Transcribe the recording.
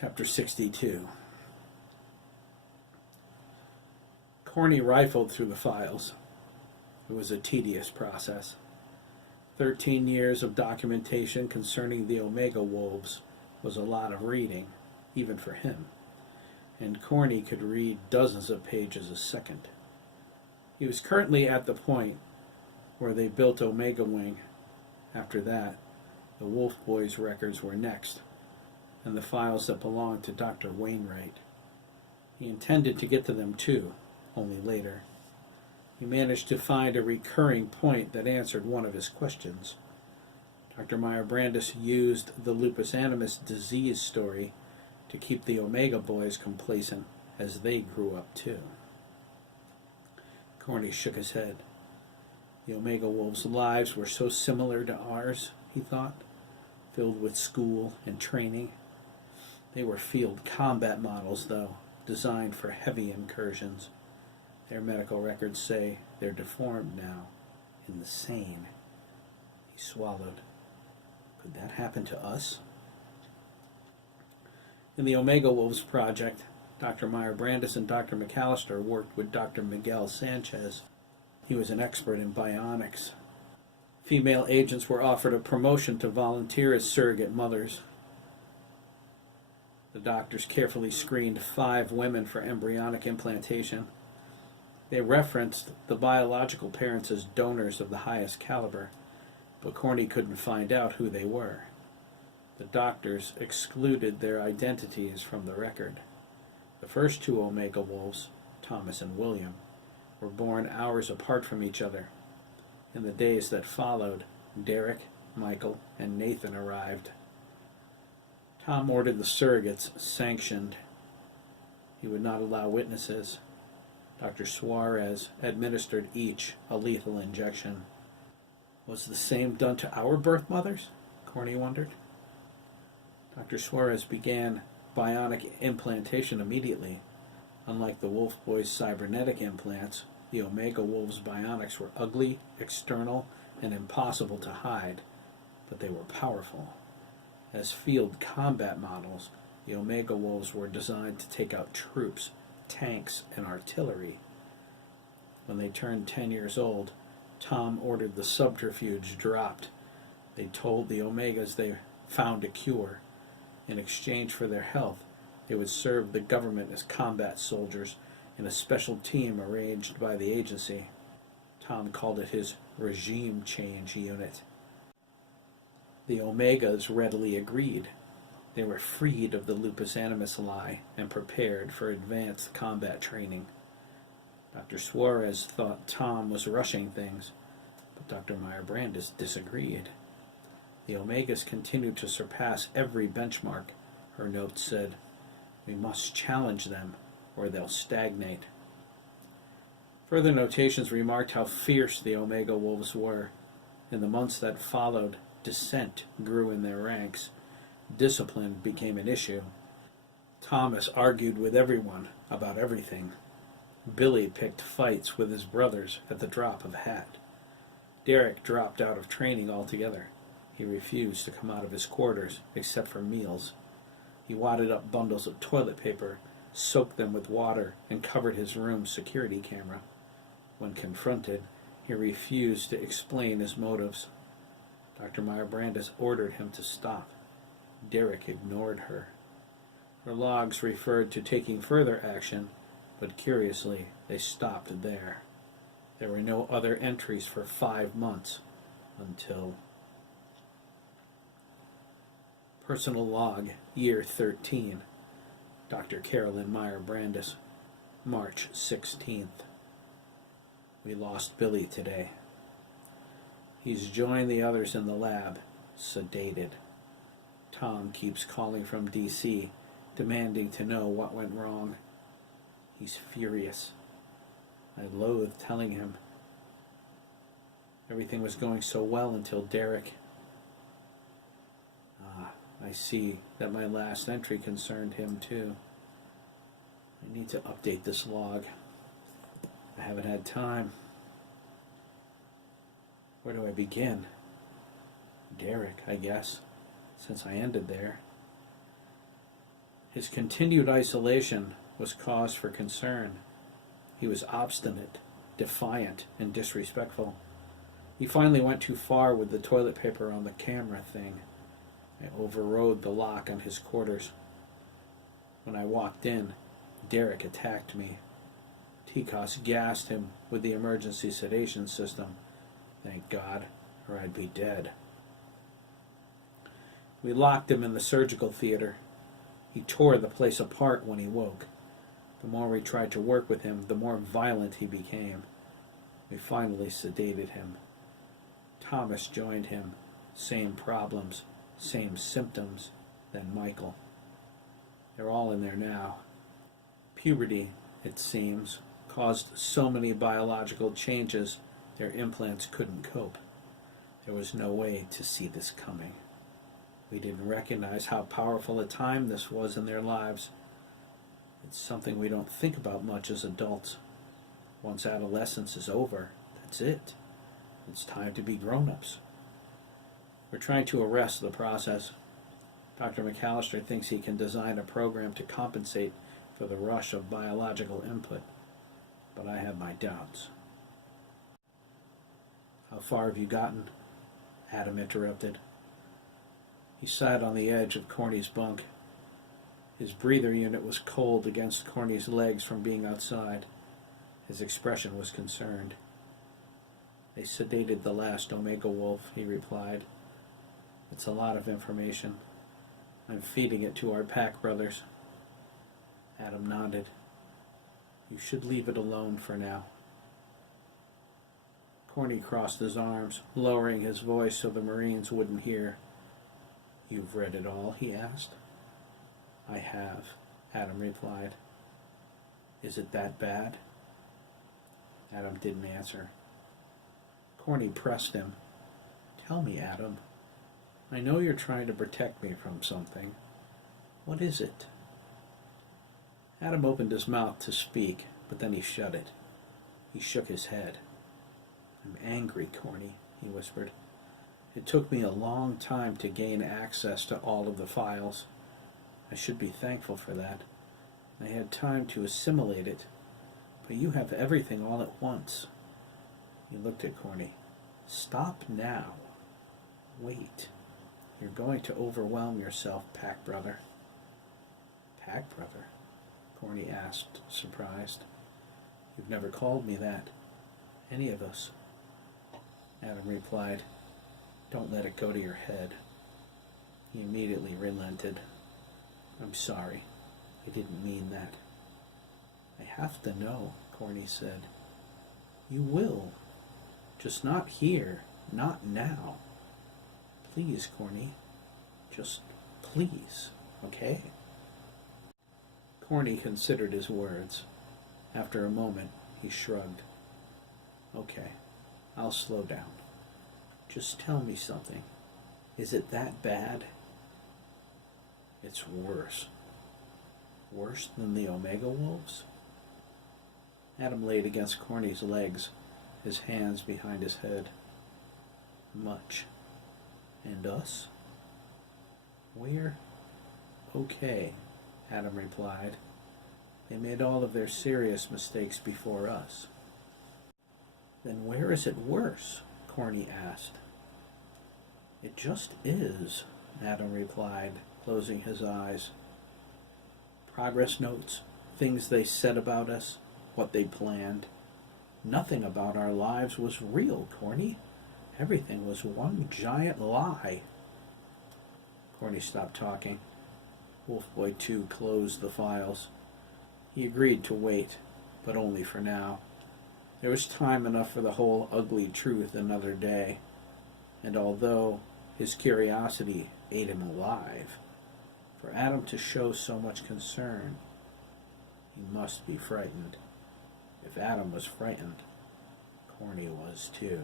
Chapter 62. Corny rifled through the files. It was a tedious process. 13 years of documentation concerning the Omega Wolves was a lot of reading, even for him, and Corny could read dozens of pages a second. He was currently at the point where they built Omega Wing. After that, the Wolf Boys records were next, and the files that belonged to Dr. Wainwright. He intended to get to them too, only later. He managed to find a recurring point that answered one of his questions. Dr. Meyer-Brandis used the lupus animus disease story to keep the Omega Boys complacent as they grew up too. Corny shook his head. The Omega Wolves' lives were so similar to ours, he thought, filled with school and training. They were field combat models, though, designed for heavy incursions. Their medical records say they're deformed now, insane. He swallowed. Could that happen to us? In the Omega Wolves project, Dr. Meyer-Brandis and Dr. McAllister worked with Dr. Miguel Sanchez. He was an expert in bionics. Female agents were offered a promotion to volunteer as surrogate mothers. The doctors carefully screened 5 women for embryonic implantation. They referenced the biological parents as donors of the highest caliber, but Corny couldn't find out who they were. The doctors excluded their identities from the record. The first 2 Omega Wolves, Thomas and William, were born hours apart from each other. In the days that followed, Derek, Michael, and Nathan arrived. Tom ordered the surrogates sanctioned. He would not allow witnesses. Dr. Suarez administered each a lethal injection. Was the same done to our birth mothers? Corny wondered. Dr. Suarez began bionic implantation immediately. Unlike the Wolf Boys' cybernetic implants, the Omega Wolves' bionics were ugly, external, and impossible to hide, but they were powerful. As field combat models, the Omega Wolves were designed to take out troops, tanks, and artillery. When they turned 10 years old, Tom ordered the subterfuge dropped. They told the Omegas they found a cure. In exchange for their health, they would serve the government as combat soldiers in a special team arranged by the agency. Tom called it his regime change unit. The Omegas readily agreed. They were freed of the lupus animus lie and prepared for advanced combat training. Dr. Suarez thought Tom was rushing things, but Dr. Meyer-Brandis disagreed. The Omegas continued to surpass every benchmark, her notes said. We must challenge them, or they'll stagnate. Further notations remarked how fierce the Omega Wolves were. In the months that followed, dissent grew in their ranks. Discipline became an issue. Thomas argued with everyone about everything. Billy picked fights with his brothers at the drop of a hat. Derek dropped out of training altogether. He refused to come out of his quarters except for meals. He wadded up bundles of toilet paper, soaked them with water, and covered his room's security camera. When confronted, he refused to explain his motives. Dr. Meyer-Brandis ordered him to stop. Derek ignored her. Her logs referred to taking further action, but curiously, they stopped there. There were no other entries for 5 months until... Personal log, year 13. Dr. Carolyn Meyer-Brandis, March 16th. We lost Billy today. He's joined the others in the lab, sedated. Tom keeps calling from D.C., demanding to know what went wrong. He's furious. I loathe telling him. Everything was going so well until Derek. I see that my last entry concerned him too. I need to update this log. I haven't had time. Where do I begin? Derek, I guess, since I ended there. His continued isolation was cause for concern. He was obstinate, defiant, and disrespectful. He finally went too far with the toilet paper on the camera thing. I overrode the lock on his quarters. When I walked in, Derek attacked me. Tikos gassed him with the emergency sedation system. Thank God, or I'd be dead. We locked him in the surgical theater. He tore the place apart when he woke. The more we tried to work with him, the more violent he became. We finally sedated him. Thomas joined him. Same problems, same symptoms, then Michael. They're all in there now. Puberty, it seems, caused so many biological changes their implants couldn't cope. There was no way to see this coming. We didn't recognize how powerful a time this was in their lives. It's something we don't think about much as adults. Once adolescence is over, that's it. It's time to be grown-ups. We're trying to arrest the process. Dr. McAllister thinks he can design a program to compensate for the rush of biological input, but I have my doubts. How far have you gotten? Adam interrupted. He sat on the edge of Corny's bunk. His breather unit was cold against Corny's legs from being outside. His expression was concerned. They sedated the last Omega Wolf, he replied. It's a lot of information. I'm feeding it to our pack brothers. Adam nodded. You should leave it alone for now. Corny crossed his arms, lowering his voice so the Marines wouldn't hear. You've read it all, he asked. I have, Adam replied. Is it that bad? Adam didn't answer. Corny pressed him. Tell me, Adam. I know you're trying to protect me from something. What is it? Adam opened his mouth to speak, but then he shut it. He shook his head. I'm angry, Corny, he whispered. It took me a long time to gain access to all of the files. I should be thankful for that. I had time to assimilate it, but you have everything all at once. He looked at Corny. Stop now. Wait. You're going to overwhelm yourself, Pack Brother. Pack Brother? Corny asked, surprised. You've never called me that. Any of us. Adam replied, Don't let it go to your head. He immediately relented. I'm sorry. I didn't mean that. I have to know, Corny said. You will. Just not here. Not now. Please, Corny. Just please, okay? Corny considered his words. After a moment, he shrugged. Okay, I'll slow down. Just tell me something. Is it that bad? It's worse. Worse than the Omega Wolves? Adam laid against Corny's legs, his hands behind his head. Much. And us? We're okay, Adam replied. They made all of their serious mistakes before us. Then where is it worse? Corny asked. It just is, Adam replied, closing his eyes. Progress notes, things they said about us, what they planned. Nothing about our lives was real, Corny. Everything was one giant lie. Corny stopped talking. Wolfboy 2 closed the files. He agreed to wait, but only for now. There was time enough for the whole ugly truth another day, and although his curiosity ate him alive, for Adam to show so much concern, he must be frightened. If Adam was frightened, Corny was too.